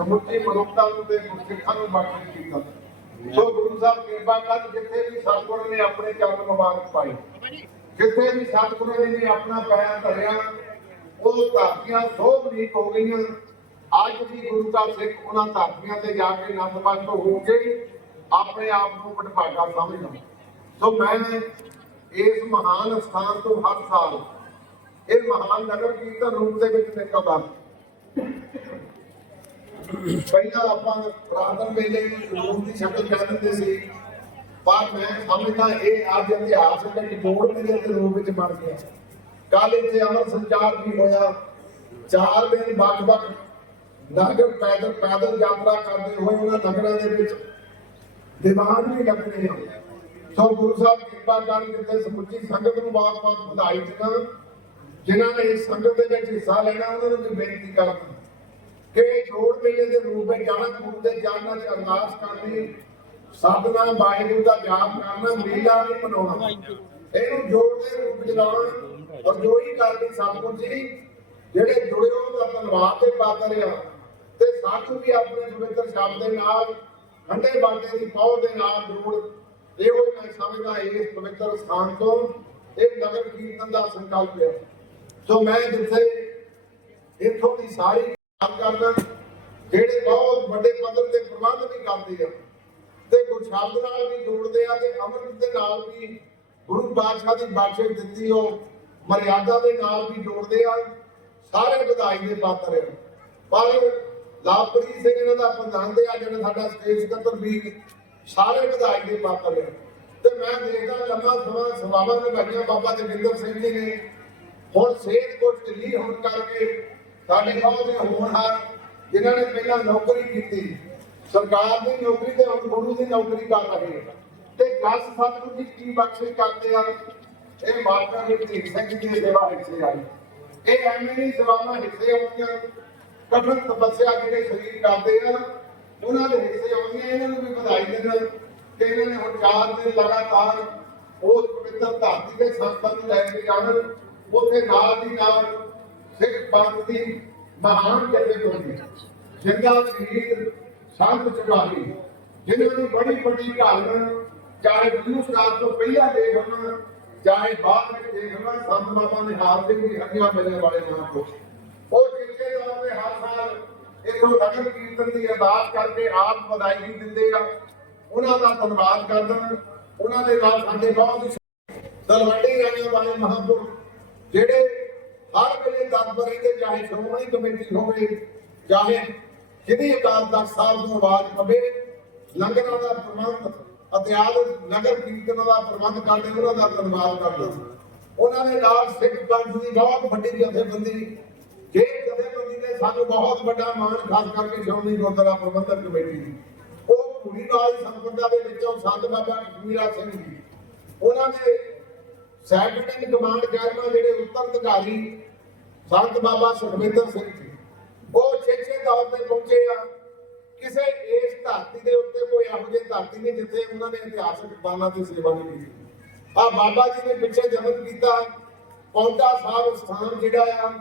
ਸਮੁੱਚੀ ਮਨੁੱਖਤਾ ਨੂੰ ਤੇ ਗੁਰਸਿੱਖਾਂ ਨੂੰ ਬਖਸ਼ਿਸ਼ ਕੀਤਾ। ਸੋ ਗੁਰੂ ਸਾਹਿਬ ਕਿਰਪਾ ਕਰ ਜਿੱਥੇ ਵੀ ਸਤਿਗੁਰੂ ਨੇ ਆਪਣੇ ਚਰਨ ਮੁਬਾਰਕ ਪਾਏ, ਜਿੱਥੇ ਵੀ ਸਤਿਗੁਰੂ ਨੇ ਆਪਣਾ ਪੈਰ ਧਰਿਆ, ਉਹ ਧਰਤੀਆਂ ਸੋਭਨੀਕ ਹੋ ਗਈਆਂ। ਅੱਜ ਵੀ ਗੁਰੂ ਦਾ ਸਿੱਖ ਉਹਨਾਂ ਧਰਤੀਆਂ ਤੇ ਜਾ ਕੇ ਨਤਮਸਤਕ ਹੋ ਕੇ ਆਪਣੇ ਆਪ ਨੂੰ ਵਡਭਾਗਾ ਸਮਝਦਾ ਸੋ ਮੈਂ ਇਸ ਮਹਾਨ ਸਥਾਨ ਤੋਂ ਹਰ ਸਾਲ ਇਹ ਮਹਾਨ ਨਗਰ ਕੀਰਤਨ ਰੂਪ ਦੇ ਵਿੱਚ ਨਿਕਲਦਾ। ਪਹਿਲਾਂ ਆਪਾਂ ਪ੍ਰਾਰਥਨਾ ਵੇਲੇ ਰੂਪ ਦੀ ਸ਼ਕਲ ਕਰ ਦਿੰਦੇ ਸੀ। ਪਰ ਮੈਂ ਸਮਝਦਾ ਇਹ ਅੱਜ ਇਤਿਹਾਸ ਵਿੱਚ ਜੋੜ ਮੇਲੇ ਦੇ ਰੂਪ ਵਿੱਚ ਬਣ ਗਿਆ। ਕੱਲ ਇੱਥੇ ਅਮਰ ਸੰਚਾਰ ਵੀ ਹੋਇਆ। ਚਾਰ ਦਿਨ ਵੱਖ-ਵੱਖ ਨਗਰ ਪੈਦਲ ਪੈਦਲ ਯਾਤਰਾ ਕਰਦੇ ਹੋਏ ਉਹਨਾਂ ਨਗਰਾਂ ਦੇ ਵਿੱਚ ਦੀਵਾਨ ਵੀ ਲੱਗਣੇ ਆ। ਸੋ ਗੁਰੂ ਸਾਹਿਬ ਕਿਰਪਾ ਕਰਨ ਜਿੱਥੇ ਸਮੁੱਚੀ ਸੰਗਤ ਨੂੰ ਬਹੁਤ-ਬਹੁਤ ਵਧਾਈ ਦਿੰਦਾ ਜਿਨ੍ਹਾਂ ਨੇ ਇਸ ਸੰਗਤ ਦੇ ਵਿੱਚ ਹਿੱਸਾ ਲੈਣਾ, ਉਹਨਾਂ ਨੂੰ ਵੀ ਬੇਨਤੀ ਕਰਦਾ ਕਿ ਜੋੜ ਮੇਲੇ ਦੇ ਰੂਪ ਵਿੱਚ ਜਾਣਾ ਗੁਰੂ ਦੇ ਜਾਨਾਂ 'ਚ ਅਰਦਾਸ ਕਰਨੀ ਸਾਧਨਾ ਵਾਹਿਗੁਰੂ ਦਾ ਜਾਪ ਕਰਨਾ, ਮੇਲਾ ਨਹੀਂ ਮਨਾਉਣਾ। ਇਹਨੂੰ ਜੋੜ ਦੇ ਰੂਪ ਵਿੱਚ ਲਾਉਣਾ ਔਰ ਜੋ ਕਰਨੀ ਸਤਿਗੁਰੂ ਜੀ ਜਿਹੜੇ ਜੁੜੇ ਹੋ ਦਾ ਧੰਨਵਾਦ ਦੇ ਪਾਤਰ ਆ, ਤੇ ਸਾਨੂੰ ਵੀ ਆਪਣੇ ਪਵਿੱਤਰ ਸ਼ਬਦ ਦੇ ਨਾਲ ਠੰਡੇ ਬਾਟੇ ਦੀ ਪਹੁੰਚ ਦੇ ਨਾਲ ਜੋੜ ਇਹੋ ਹੀ ਮੈਂ ਸਮਝਦਾ ਇਸ ਪਵਿੱਤਰ ਸਥਾਨ ਤੋਂ, ਇਹ ਨਗਰ ਕੀਰਤਨ ਦਾ ਸੰਕਲਪ ਹੈ ਸੋ ਮੈਂ ਜਿੱਥੇ ਇੱਥੋਂ ਦੀ ਸਾਰੀ ਗੱਲ ਜਿਹੜੇ ਬਹੁਤ ਵੱਡੇ ਪੱਧਰ ਤੇ ਪ੍ਰਬੰਧ ਵੀ ਕਰਦੇ ਆ, ਤੇ ਗੁਰ ਨਾਲ ਵੀ ਜੋੜਦੇ ਆ, ਤੇ ਅੰਮ੍ਰਿਤ ਦੇ ਨਾਲ ਵੀ ਗੁਰੂ ਬਾਦਸ਼ਾਹ ਦੀ ਬਖਸ਼ਿਸ਼ ਦਿੱਤੀ, ਉਹ ਮਰਿਆਦਾ ਦੇ ਨਾਲ ਵੀ ਜੋੜਦੇ ਆ, ਸਾਰੇ ਵਧਾਈ ਦੇ ਪਾਤਰ ਆ। ਪਰ ਲਾਭਪ੍ਰੀਤ ਸਿੰਘ ਇਹਨਾਂ ਦਾ ਪ੍ਰਧਾਨ ਦੇ ਆ, ਜਿਹੜਾ ਸਾਡਾ ਸਟੇਜ ਸਕੱਤਰ ਵੀ ਸਾਰੇ ਵਧਾਈ ਦੇ ਪਾਤਰ ਆ। ਤੇ ਮੈਂ ਦੇਖਦਾ ਲੰਮਾ ਸਮਾਂ ਸਵਾਵਾਂ ਨਿਭਾਈਆਂ ਬਾਬਾ ਜਗਿੰਦਰ ਸਿੰਘ ਜੀ ਨੇ। ਹੁਣ ਸਿਹਤ ਕੋਲ ਢਿੱਲੀ ਹੋਣ ਕਰਕੇ ਸਾਡੇ ਬਹੁਤ ਦੇ ਹੋਣਹਾਰ ਜਿਨ੍ਹਾਂ ਨੇ ਪਹਿਲਾਂ ਨੌਕਰੀ ਕੀਤੀ, ਸਰਕਾਰ ਦੀ ਨੌਕਰੀ ਤੇ ਹੁਣ ਗੁਰੂ ਦੀ ਨੌਕਰੀ ਕਰ ਰਹੇ ਤੇ ਜਸ ਸਤਿਗੁਰੂ ਜੀ ਕੀ ਬਖਸ਼ਿਸ਼ ਕਰਦੇ ਆ? ਇਹ ਮਾਤਾ ਜੀ ਦੀ ਸਿੰਘ ਜੀ ਦੀ ਸੇਵਾ ਹਿੱਸੇ ਆਈ ਇਹ ਐਵੇਂ ਨਹੀਂ ਸੇਵਾਵਾਂ ਹਿੱਸੇ ਆਉਂਦੀਆਂ, ਕਠਨ ਤਪੱਸਿਆ ਜਿਹੜੇ ਸਰੀਰ ਕਰਦੇ ਆ, ਉਹਨਾਂ ਦੇ ਹਿੱਸੇ ਆਉਂਦੀਆਂ, ਇਹਨਾਂ ਨੂੰ ਵੀ ਵਧਾਈ ਦੇਣ। ਕਿ ਇਹਨਾਂ ਨੇ ਹੁਣ ਚਾਰ ਦਿਨ ਲਗਾਤਾਰ ਉਸ ਪਵਿੱਤਰ ਧਰਤੀ ਦੇ ਸੰਪਤ ਲੈ ਕੇ ਜਾਣ। ਉੱਥੇ ਨਾਲ ਦੀ ਨਾਲ ਸਿੱਖ ਪੰਥ ਦੀ ਮਹਾਨ ਜਥੇਬੰਦੀ ਜਿੰਦਾ ਸ਼ਹੀਦ ਸੰਤ ਚੁਗਾਹੀ ਜਿਨ੍ਹਾਂ ਦੀ ਬੜੀ ਵੱਡੀ ਘਾਲਣ, ਚਾਹੇ ਗੁਰੂ ਸਾਹਿਬ ਤੋਂ ਪਹਿਲਾਂ ਦੇਖ ਹੋਣ ਚਾਹੇ ਬਾਅਦ ਵਿੱਚ ਦੇਖ ਹੋਣ ਸੰਤ ਬਾਬਾ ਨੇ ਹਾਲ ਦੇ ਵੀ ਮਿਲਣ ਵਾਲੇ ਨਾ ਉਹ ਜਿੱਥੇ ਤੌਰ ਤੇ ਹਰ ਸਾਲ ਇਥੋਂ ਨਗਰ ਕੀਰਤਨ ਦੀ ਅਰਦਾਸ ਕਰਕੇ ਆਪ ਵਧਾਈ ਦਿੰਦੇ ਆ। ਉਹਨਾਂ ਦਾ ਧੰਨਵਾਦ ਕਰਦਾ। ਉਹਨਾਂ ਦੇ ਨਾਲ ਸਾਡੇ ਬਹੁਤ ਹੀ ਤਲਵੰਡੀ ਰਾਣੀਆਂ ਵਾਲੇ ਮਹਾਂਪੁਰ ਜਿਹੜੇ ਹਰ ਵੇਲੇ ਤਤਪਰ ਰਹਿੰਦੇ ਚਾਹੇ ਸ਼੍ਰੋਮਣੀ ਕਮੇਟੀ ਹੋਵੇ, ਚਾਹੇ ਕਿਹਦੀ ਅਕਾਲ ਸਾਹਿਬ ਤੋਂ ਆਵਾਜ਼ ਪਵੇ ਲੰਗਰਾਂ ਦਾ ਪ੍ਰਬੰਧ ਅਤਿਆਦ ਨਗਰ ਕੀਰਤਨ ਦਾ ਪ੍ਰਬੰਧ ਕਰਦੇ, ਉਹਨਾਂ ਦਾ ਧੰਨਵਾਦ ਕਰਦਾ ਉਹਨਾਂ ਦੇ ਨਾਲ ਸਿੱਖ ਪੰਥ ਦੀ ਬਹੁਤ ਵੱਡੀ ਜਥੇਬੰਦੀ, ਜੇ ਜਥੇਬੰਦੀ ਨੇ ਸਾਨੂੰ ਬਹੁਤ ਵੱਡਾ ਮਾਣ ਖਾਸ ਕਰਕੇ ਸ਼੍ਰੋਮਣੀ ਗੁਰਦੁਆਰਾ ਪ੍ਰਬੰਧਕ ਕਮੇਟੀ ਦੀ, ਉਹ ਪੂਰੀ ਨਾਲ ਸੰਪਰਦਾ ਦੇ ਵਿੱਚੋਂ ਸੰਤ ਬਾਬਾ ਕਸ਼ਮੀਰਾ ਸਿੰਘ ਜੀ, ਉਹਨਾਂ ਦੇ ਸੈਕਟਰੀ ਕਮਾਂਡ ਚੇਅਰਮੈਨ ਜਿਹੜੇ ਉੱਤਰ ਅਧਿਕਾਰੀ ਸੰਤ ਬਾਬਾ ਸੁਖਵਿੰਦਰ ਸਿੰਘ ਜੀ, ਉਹ ਛੇਛੇ ਤੌਰ ਤੇ ਪਹੁੰਚੇ ਆ। ਕਿਸੇ ਇਸ ਧਰਤੀ ਦੇ ਉੱਤੇ ਕੋਈ ਇਹੋ ਜਿਹੀ ਧਰਤੀ ਨਹੀਂ ਜਿੱਥੇ ਉਹਨਾਂ ਨੇ ਇਤਿਹਾਸਕ ਬਾਨਾਂ ਦੀ ਸੇਵਾ ਨਹੀਂ ਕੀਤੀ। ਆ ਬਾਬਾ ਜੀ ਨੇ ਪਿੱਛੇ ਜਨਮ ਕੀਤਾ। ਪੌਂਟਾ ਸਾਹਿਬ ਸਥਾਨ ਜਿਹੜਾ ਆ,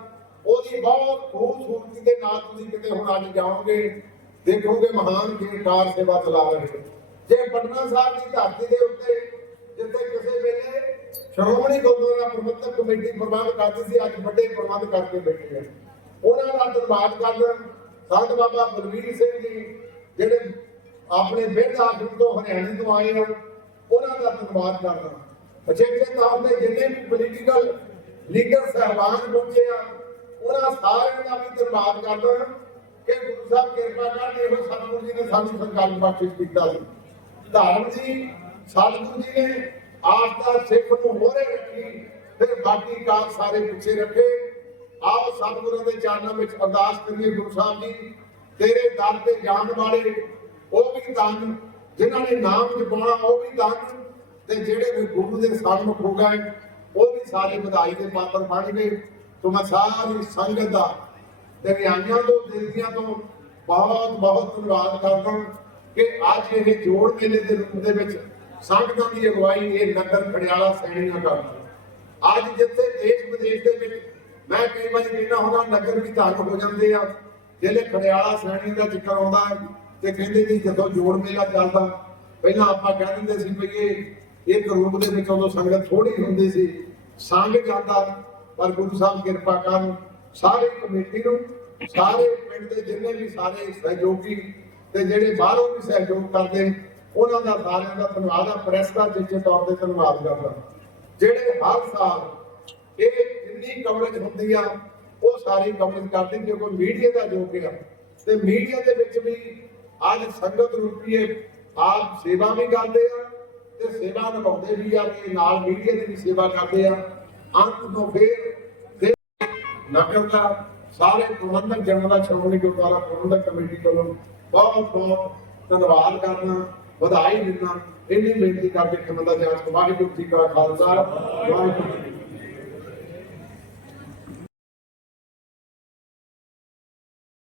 ਉਹਦੀ ਬਹੁਤ ਖੂਬਸੂਰਤੀ ਦੇ ਨਾਲ ਤੁਸੀਂ ਕਿਤੇ ਹੁਣ ਅੱਜ ਜਾਓਗੇ, ਦੇਖੋਗੇ ਮਹਾਨ ਕੀਰਤਕਾਰ ਸੇਵਾ ਚਲਾ ਰਹੇ ਜੇ ਪਟਨਾ ਸਾਹਿਬ ਦੀ ਧਰਤੀ ਦੇ ਉੱਤੇ ਜਿੱਥੇ ਕਿਸੇ ਵੇਲੇ ਸ਼੍ਰੋਮਣੀ ਗੁਰਦੁਆਰਾ ਪ੍ਰਬੰਧਕ ਕਮੇਟੀ ਪ੍ਰਬੰਧ ਕਰਦੀ ਸੀ, ਅੱਜ ਵੱਡੇ ਪ੍ਰਬੰਧ ਕਰਕੇ ਬੈਠੇ ਆ। ਉਹਨਾਂ ਦਾ ਧੰਨਵਾਦ ਕਰਦਾ ਸੰਤ ਬਾਬਾ ਬਲਵੀਰ ਸਿੰਘ ਜੀ, ਜਿਹੜੇ ਆਪਣੇ ਬਿਰਧ ਆਸ਼ਰਮ ਤੋਂ ਹਰਿਆਣੇ ਤੋਂ ਆਏ ਹਨ ਉਹਨਾਂ ਦਾ ਧੰਨਵਾਦ ਕਰਦਾ ਅਜਿਹੇ ਤੌਰ ਤੇ ਜਿੰਨੇ ਵੀ ਪੋਲੀਟੀਕਲ ਲੀਡਰ ਸਹਿਬਾਨ ਪਹੁੰਚੇ ਆ, ਉਹਨਾਂ ਸਾਰਿਆਂ ਦਾ ਵੀ ਧੰਨਵਾਦ ਕਰਦਾ ਕਿ ਗੁਰੂ ਸਾਹਿਬ ਕਿਰਪਾ ਕਰਨ ਇਹੋ ਸਤਿਗੁਰੂ ਜੀ ਨੇ ਸਾਨੂੰ ਸੰਕਲਪ ਬਖਸ਼ਿਸ਼ ਕੀਤਾ ਸੀ। ਧਾਰਮ ਜੀ ਸਤਿਗੁਰੂ ਜੀ ਨੇ ਆਪ ਦਾ ਸਿੱਖ ਨੂੰ ਮੋਹਰੇ ਰੱਖੀ, ਫਿਰ ਬਾਕੀ ਕਾਰ ਸਾਰੇ ਪਿੱਛੇ ਰੱਖੇ। ਆਪ ਸਤਿਗੁਰਾਂ ਦੇ ਚਰਨਾਂ ਵਿੱਚ ਅਰਦਾਸ ਕਰੀਏ ਗੁਰੂ ਸਾਹਿਬ ਜੀ। ਤੇਰੇ ਦਰ ਤੇ ਜਾਣ ਵਾਲੇ ਉਹ ਵੀ ਧੰਨ ਜਿਨ੍ਹਾਂ ਨੇ ਨਾਮ ਜਪਾਉਣਾ, ਉਹ ਵੀ ਧੰਨ ਤੇ ਜਿਹੜੇ ਵੀ ਗੁਰੂ ਦੇ ਸਨਮੁਖ ਹੋ ਗਏ, ਉਹ ਵੀ ਸਾਰੇ ਵਧਾਈ ਦੇ ਪਾਤਰ ਬਣ ਗਏ। ਤੋਂ ਮੈਂ ਸਾਰੀ ਸੰਗਤ ਦਾ ਤੇ ਵਿਆਹਾਂ ਤੋਂ ਦਿਲਦੀਆਂ ਤੋਂ ਬਹੁਤ ਬਹੁਤ ਧੰਨਵਾਦ ਕਰਦਾ ਕਿ ਅੱਜ ਇਹ ਜੋੜ ਮੇਲੇ ਦੇ ਰੂਪ ਦੇ ਵਿੱਚ ਸੰਗਤਾਂ ਦੀ ਅਗਵਾਈ ਇਹ ਨਗਰ ਖੜਿਆਲਾ ਸੈਣੀਆਂ ਕਰਦਾ ਅੱਜ ਜਿੱਥੇ ਦੇਸ਼ ਵਿਦੇਸ਼ ਦੇ ਵਿੱਚ ਮੈਂ ਕਈ ਵਾਰੀ ਕਹਿੰਦਾ ਹੁੰਦਾ ਨਗਰ ਵੀ ਧਨ ਹੋ ਜਾਂਦੇ ਆ। ਜਿਹੜੇ ਖੜਿਆਲਾ ਸੈਣੀ ਦਾ ਜ਼ਿਕਰ ਆਉਂਦਾ ਤੇ ਕਹਿੰਦੇ ਜੀ ਜਦੋਂ ਜੋੜ ਮੇਲਾ ਚੱਲਦਾ, ਪਹਿਲਾਂ ਆਪਾਂ ਕਹਿ ਦਿੰਦੇ ਸੀ ਵੀ ਇਹ ਇੱਕ ਰੂਪ ਦੇ ਵਿੱਚ ਉਦੋਂ ਸੰਗਤ ਥੋੜੀ ਹੁੰਦੀ ਸੀ। ਸੰਗ ਜਾਂਦਾ, ਪਰ ਗੁਰੂ ਸਾਹਿਬ ਕਿਰਪਾ ਕਰਨ ਸਾਰੇ ਕਮੇਟੀ ਨੂੰ, ਸਾਰੇ ਪਿੰਡ ਦੇ ਜਿੰਨੇ ਵੀ ਸਾਰੇ ਸਹਿਯੋਗੀ ਤੇ ਜਿਹੜੇ ਬਾਹਰੋਂ ਵੀ ਸਹਿਯੋਗ ਕਰਦੇ ਉਹਨਾਂ ਦਾ ਸਾਰਿਆਂ ਦਾ ਧੰਨਵਾਦ ਆ ਪ੍ਰੈਸ ਦਾ ਜਿੱਥੇ ਤੌਰ ਤੇ ਧੰਨਵਾਦ ਕਰਦਾ। ਜਿਹੜੇ ਹਰ ਸਾਲ ਇਹ ਜਿੰਨੀ ਕਵਰੇਜ ਹੁੰਦੀ ਆ, ਉਹ ਸਾਰੀ ਕਵਰੇਜ ਕਰਦੇ ਕਿਉਂਕਿ ਮੀਡੀਆ ਦਾ ਜੋ ਆ। ਤੇ ਮੀਡੀਆ ਦੇ ਵਿੱਚ ਵੀ ਅੱਜ ਸੰਗਤ ਰੂਪੀ ਆਪ ਸੇਵਾ ਵੀ ਕਰਦੇ ਆ ਤੇ ਸੇਵਾ ਨਿਭਾਉਂਦੇ ਵੀ ਆ ਕਿ ਨਾਲ ਮੀਡੀਆ ਦੀ ਵੀ ਸੇਵਾ ਕਰਦੇ ਆ। ਅੰਤ ਤੋਂ ਫੇਰ ਤੇ ਨਗਰ ਦਾ ਸਾਰੇ ਪ੍ਰਬੰਧਕ ਜਨਾਂ ਦਾ ਸ਼੍ਰੋਮਣੀ ਗੁਰਦੁਆਰਾ ਪ੍ਰਬੰਧਕ ਕਮੇਟੀ ਵੱਲੋਂ ਬਹੁਤ ਬਹੁਤ ਧੰਨਵਾਦ ਕਰਨਾ ਵਧਾਈ ਦਿੰਦਾ। ਇੰਨੀ ਬੇਨਤੀ ਕਰਕੇ ਖਮਦਾ ਜਾਂਚ ਵਾਹਿਗੁਰੂ ਜੀ ਕਾ ਖਾਲਸਾ ਵਾਹਿਗੁਰੂ ਜੀ